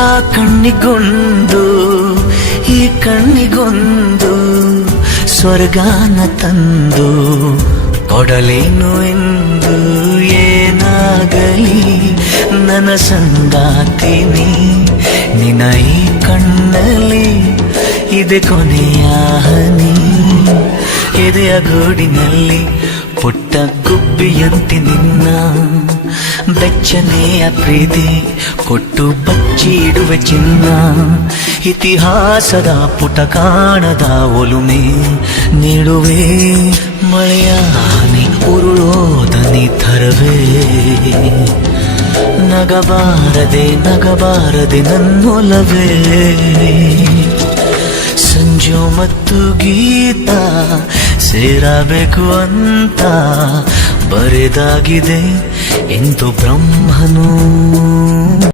ಆ ಕಣ್ಣಿಗೊಂದು ಈ ಕಣ್ಣಿಗೊಂದು ಸ್ವರ್ಗಾನ ತಂದು ಕೊಡಲೇನು ಎಂದು. ಏನಾಗಲಿ ನನ್ನ ಸಂಗಾತಿನಿ, ನಿನ್ನ ಈ ಕಣ್ಣಲ್ಲಿ ಇದೆ ಕೊನೆಯ ಹನಿ. ಎದೆಯ ಗೂಡಿನಲ್ಲಿ ಪುಟ್ಟ ಗುಬ್ಬಿಯಂತೆ ನಿನ್ನ ಬೆಚ್ಚನೆಯ ಪ್ರೀತಿ ಕೊಟ್ಟು ಬಚ್ಚಿಡುವೆ ಚಿನ್ನ. ಇತಿಹಾಸದ ಪುಟ ಕಾಣದ ಒಲುಮೆ ನೀಡುವೆ, ಮಳೆಯ ಹನಿ ಉರುಳೋದನಿ ಥರವೇ. ನಗಬಾರದೆ ನಗಬಾರದೆ ನನ್ನೊಲವೇ. ಸಂಜು ಮತ್ತು ಗೀತ ಸೇರಬೇಕು ಅಂತ ಬರೆದಾಗಿದೆ ಎಂದು ಬ್ರಹ್ಮನು.